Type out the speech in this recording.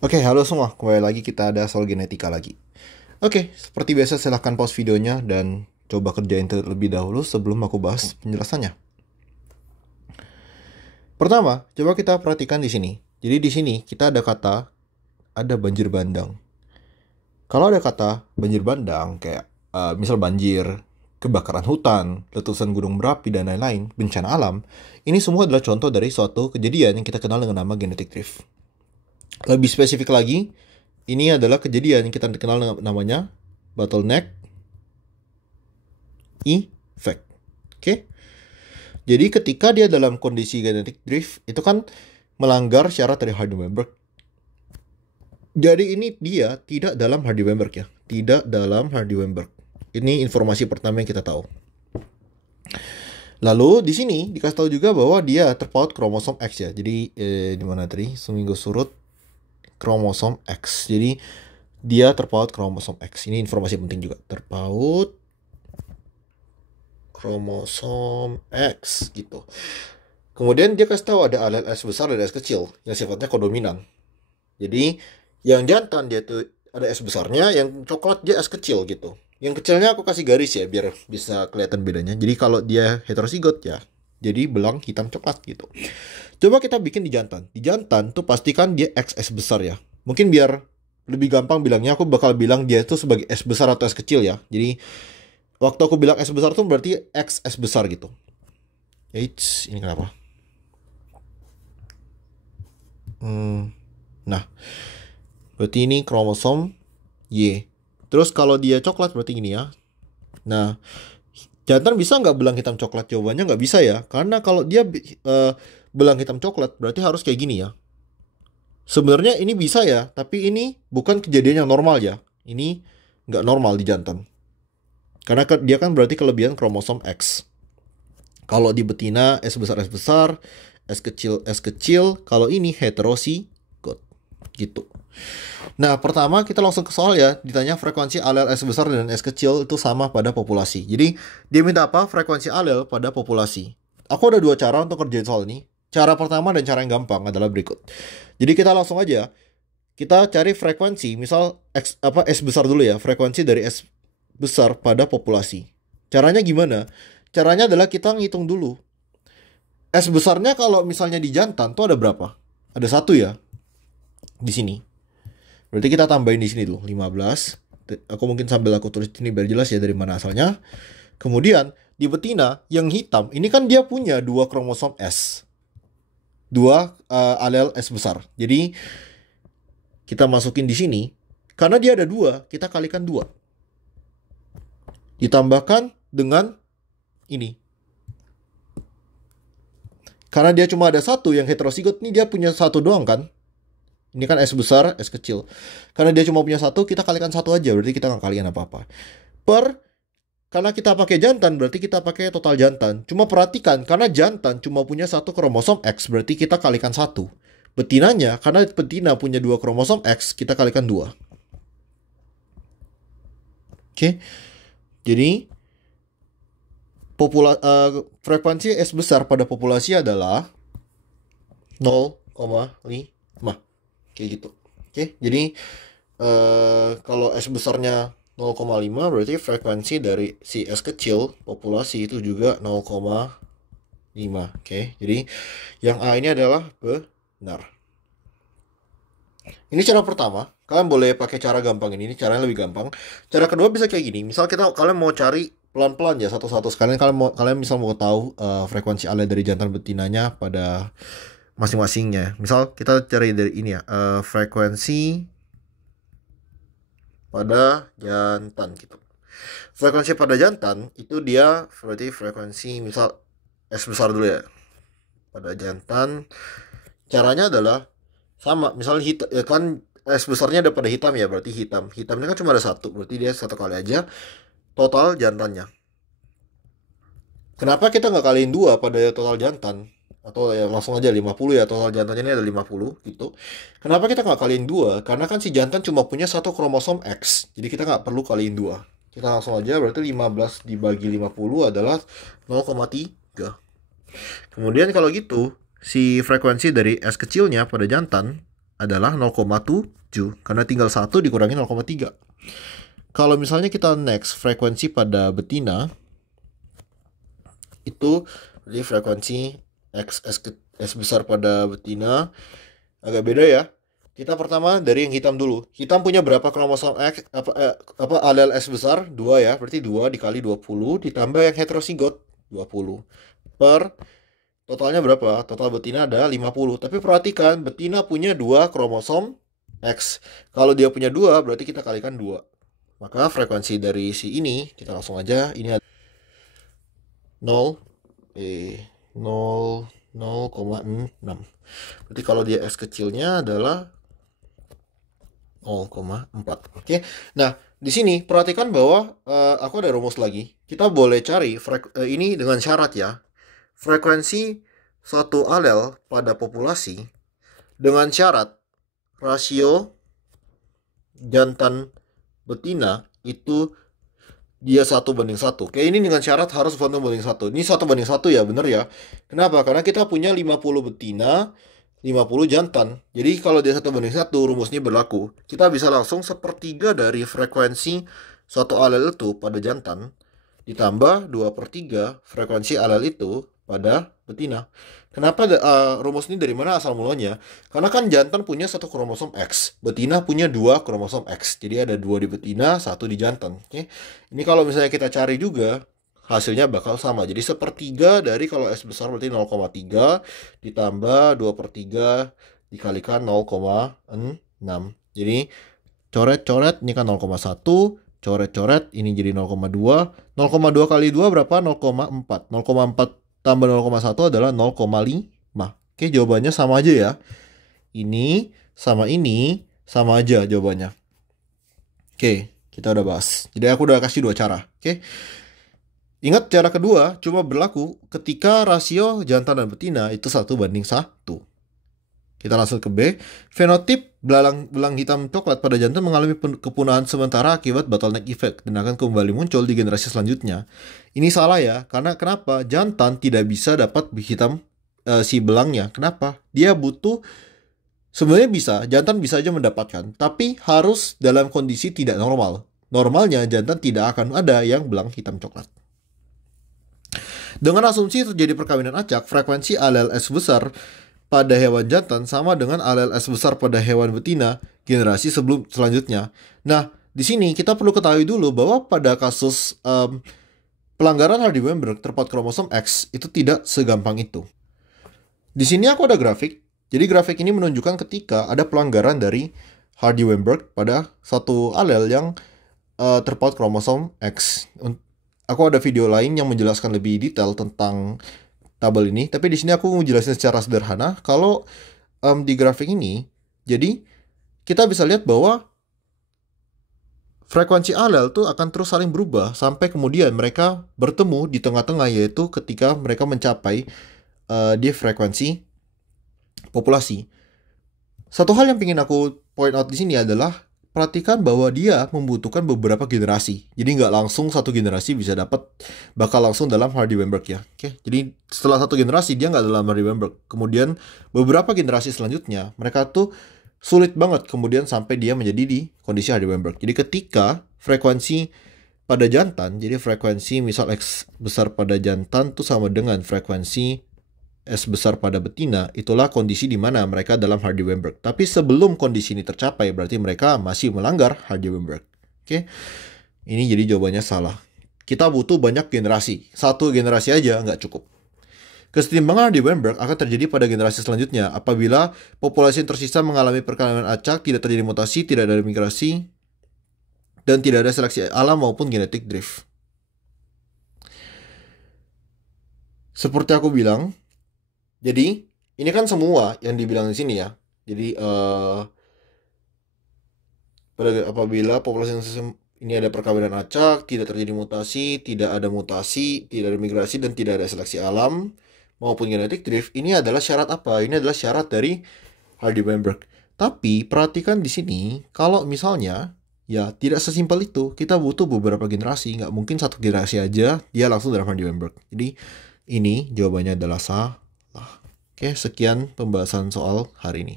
Oke, halo semua. Kembali lagi kita ada soal genetika lagi. Oke, seperti biasa silahkan pause videonya dan coba kerjain terlebih dahulu sebelum aku bahas penjelasannya. Pertama, coba kita perhatikan di sini. Jadi di sini kita ada kata ada banjir bandang. Kalau ada kata banjir bandang kayak misal banjir, kebakaran hutan, letusan gunung berapi dan lain-lain, bencana alam, ini semua adalah contoh dari suatu kejadian yang kita kenal dengan nama genetic drift. Lebih spesifik lagi, ini adalah kejadian yang kita kenal namanya bottleneck effect. Oke. Jadi ketika dia dalam kondisi genetic drift, itu kan melanggar syarat dari Hardy-Weinberg. Jadi ini dia tidak dalam Hardy-Weinberg ya. Tidak dalam Hardy-Weinberg. Ini informasi pertama yang kita tahu. Lalu di sini dikasih tahu juga bahwa dia terpaut kromosom X ya. Jadi di mana tadi? Seminggu surut kromosom X. Jadi dia terpaut kromosom X. Ini informasi penting juga. Terpaut kromosom X gitu. Kemudian dia kasih tahu ada alel S besar dan S kecil yang sifatnya kodominan. Jadi yang jantan dia tuh ada S besarnya, yang coklat dia S kecil gitu. Yang kecilnya aku kasih garis ya biar bisa kelihatan bedanya. Jadi kalau dia heterozigot ya, jadi belang hitam coklat gitu. Coba kita bikin di jantan. Di jantan tuh pastikan dia XS besar ya. Mungkin biar lebih gampang bilangnya aku bakal bilang dia itu sebagai S besar atau S kecil ya. Jadi waktu aku bilang S besar tuh berarti XS besar gitu. Eits, ini kenapa? Nah, berarti ini kromosom Y. Terus kalau dia coklat berarti ini ya. Nah, jantan bisa nggak belang hitam coklat? Jawabannya nggak bisa ya. Karena kalau dia belang hitam coklat berarti harus kayak gini ya. Sebenarnya ini bisa ya, tapi ini bukan kejadian yang normal ya. Ini nggak normal di jantan. Karena dia kan berarti kelebihan kromosom X. Kalau di betina S besar, S kecil. Kalau ini heterozigot gitu. Nah, pertama kita langsung ke soal ya. Ditanya frekuensi alel S besar dan S kecil itu sama pada populasi. Jadi, dia minta apa? Frekuensi alel pada populasi. Aku ada dua cara untuk kerjain soal ini. Cara pertama dan cara yang gampang adalah berikut. Jadi kita langsung aja. Kita cari frekuensi, misal S besar dulu ya. Frekuensi dari S besar pada populasi. Caranya gimana? Caranya adalah kita ngitung dulu. S besarnya kalau misalnya di jantan tuh ada berapa? Ada satu ya. Di sini. Berarti kita tambahin di sini dulu 15. Aku mungkin sambil aku tulis ini biar jelas ya dari mana asalnya. Kemudian di betina yang hitam ini kan dia punya dua kromosom S. Dua alel S besar. Jadi kita masukin di sini. Karena dia ada dua, kita kalikan dua. Ditambahkan dengan ini. Karena dia cuma ada satu yang heterozigot, ini dia punya satu doang kan. Ini kan S besar, S kecil. Karena dia cuma punya satu, kita kalikan satu aja. Berarti kita nggak kalikan apa-apa. Karena kita pakai jantan, berarti kita pakai total jantan. Cuma perhatikan, karena jantan cuma punya satu kromosom X, berarti kita kalikan satu. Betinanya, karena betina punya dua kromosom X, kita kalikan dua. Oke. Jadi, frekuensi S besar pada populasi adalah 0,5. Kayak gitu. Oke, jadi kalau S besarnya 0,5 berarti frekuensi dari si S kecil populasi itu juga 0,5. Oke, jadi yang A ini adalah benar. Ini cara pertama. Kalian boleh pakai cara gampang ini caranya lebih gampang. Cara kedua bisa kayak gini. Misal kalian mau cari pelan-pelan ya satu-satu sekalian kalian misal mau tahu frekuensi alel dari jantan betinanya pada masing-masingnya. Misal kita cari dari ini ya, frekuensi pada jantan gitu. Frekuensi pada jantan itu dia berarti frekuensi misal S besar dulu ya. Pada jantan caranya adalah sama, misalnya hitam ya kan S besarnya ada pada hitam ya, berarti hitam. Hitamnya kan cuma ada satu, berarti dia satu kali aja total jantannya. Kenapa kita nggak kaliin dua pada total jantan? Atau ya langsung aja 50 ya, total jantannya ini ada 50 gitu. Kenapa kita nggak kaliin dua? Karena kan si jantan cuma punya satu kromosom X, jadi kita nggak perlu kaliin dua. Kita langsung aja, berarti 15 dibagi 50 adalah 0,3. Kemudian kalau gitu si frekuensi dari S kecilnya pada jantan adalah 0,7 karena tinggal 1 dikurangi 0,3. Kalau misalnya kita next frekuensi pada betina, itu jadi frekuensi S besar pada betina agak beda ya. Kita pertama dari yang hitam dulu. Hitam punya berapa kromosom X alel S besar? 2 ya. Berarti 2 dikali 20 ditambah yang heterozigot 20 per totalnya berapa? Total betina ada 50. Tapi perhatikan, betina punya 2 kromosom X. Kalau dia punya 2, berarti kita kalikan 2. Maka frekuensi dari si ini, kita langsung aja, ini ada 0,6. Berarti kalau dia S kecilnya adalah 0,4. Oke. Nah, di sini perhatikan bahwa aku ada rumus lagi. Kita boleh cari ini dengan syarat ya. Frekuensi suatu alel pada populasi dengan syarat rasio jantan betina itu dia 1:1. Kayak ini dengan syarat harus 1:1. Ini 1:1 ya, bener ya. Kenapa? Karena kita punya 50 betina, 50 jantan. Jadi kalau dia 1:1, rumusnya berlaku. Kita bisa langsung 1/3 dari frekuensi suatu alel itu pada jantan ditambah 2/3 frekuensi alel itu pada betina. Kenapa rumus ini dari mana asal mulanya? Karena kan jantan punya 1 kromosom X, betina punya 2 kromosom X. Jadi ada 2 di betina, 1 di jantan. Oke. Ini kalau misalnya kita cari juga, hasilnya bakal sama. Jadi 1/3 dari kalau S besar berarti 0,3 ditambah 2/3 dikalikan 0,6. Jadi coret-coret ini kan 0,1, coret-coret ini jadi 0,2. 0,2 kali 2 berapa? 0,4. 0,4 tambah 0,1 adalah 0,5. Oke, jawabannya sama aja ya. Ini sama aja jawabannya. Oke, kita udah bahas. Jadi aku udah kasih 2 cara. Oke. Ingat, cara kedua cuma berlaku ketika rasio jantan dan betina itu 1:1. Kita langsung ke B. Fenotip belang hitam coklat pada jantan mengalami kepunahan sementara akibat bottleneck effect dan akan kembali muncul di generasi selanjutnya. Ini salah ya, karena kenapa? Jantan tidak bisa dapat hitam si belangnya. Kenapa? Dia butuh, sebenarnya bisa, jantan bisa aja mendapatkan, tapi harus dalam kondisi tidak normal. Normalnya jantan tidak akan ada yang belang hitam coklat. Dengan asumsi terjadi perkawinan acak, frekuensi alel S besar pada hewan jantan sama dengan alel S besar pada hewan betina generasi selanjutnya. Nah, di sini kita perlu ketahui dulu bahwa pada kasus pelanggaran Hardy-Weinberg terpaut kromosom X itu tidak segampang itu. Di sini aku ada grafik. Jadi grafik ini menunjukkan ketika ada pelanggaran dari Hardy-Weinberg pada satu alel yang terpaut kromosom X. Aku ada video lain yang menjelaskan lebih detail tentang tabel ini, tapi di sini aku menjelaskan secara sederhana. Kalau di grafik ini, jadi kita bisa lihat bahwa frekuensi alel tuh akan terus saling berubah sampai kemudian mereka bertemu di tengah-tengah, yaitu ketika mereka mencapai di frekuensi populasi. Satu hal yang ingin aku point out di sini adalah perhatikan bahwa dia membutuhkan beberapa generasi. Jadi nggak langsung satu generasi bisa bakal langsung dalam Hardy-Weinberg ya. Oke, jadi setelah satu generasi dia nggak dalam Hardy-Weinberg. Kemudian beberapa generasi selanjutnya mereka tuh sulit banget kemudian sampai dia menjadi di kondisi Hardy-Weinberg. Jadi ketika frekuensi pada jantan, jadi frekuensi misal X besar pada jantan tuh sama dengan frekuensi S besar pada betina, itulah kondisi di mana mereka dalam Hardy-Weinberg. Tapi sebelum kondisi ini tercapai, berarti mereka masih melanggar Hardy-Weinberg. Oke, ini jadi jawabannya salah. Kita butuh banyak generasi. Satu generasi aja nggak cukup. Kesetimbangan Hardy-Weinberg akan terjadi pada generasi selanjutnya apabila populasi yang tersisa mengalami perkawinan acak, tidak terjadi mutasi, tidak ada migrasi, dan tidak ada seleksi alam maupun genetic drift. Seperti aku bilang, jadi ini kan semua yang dibilang di sini ya. Jadi apabila populasi ini ada perkawinan acak, tidak terjadi mutasi, tidak ada migrasi, dan tidak ada seleksi alam maupun genetic drift, ini adalah syarat apa? Ini adalah syarat dari Hardy-Weinberg. Tapi perhatikan di sini, kalau misalnya ya tidak sesimpel itu, kita butuh beberapa generasi, nggak mungkin satu generasi aja dia langsung dalam Hardy-Weinberg. Jadi ini jawabannya adalah salah. Oke, sekian pembahasan soal hari ini.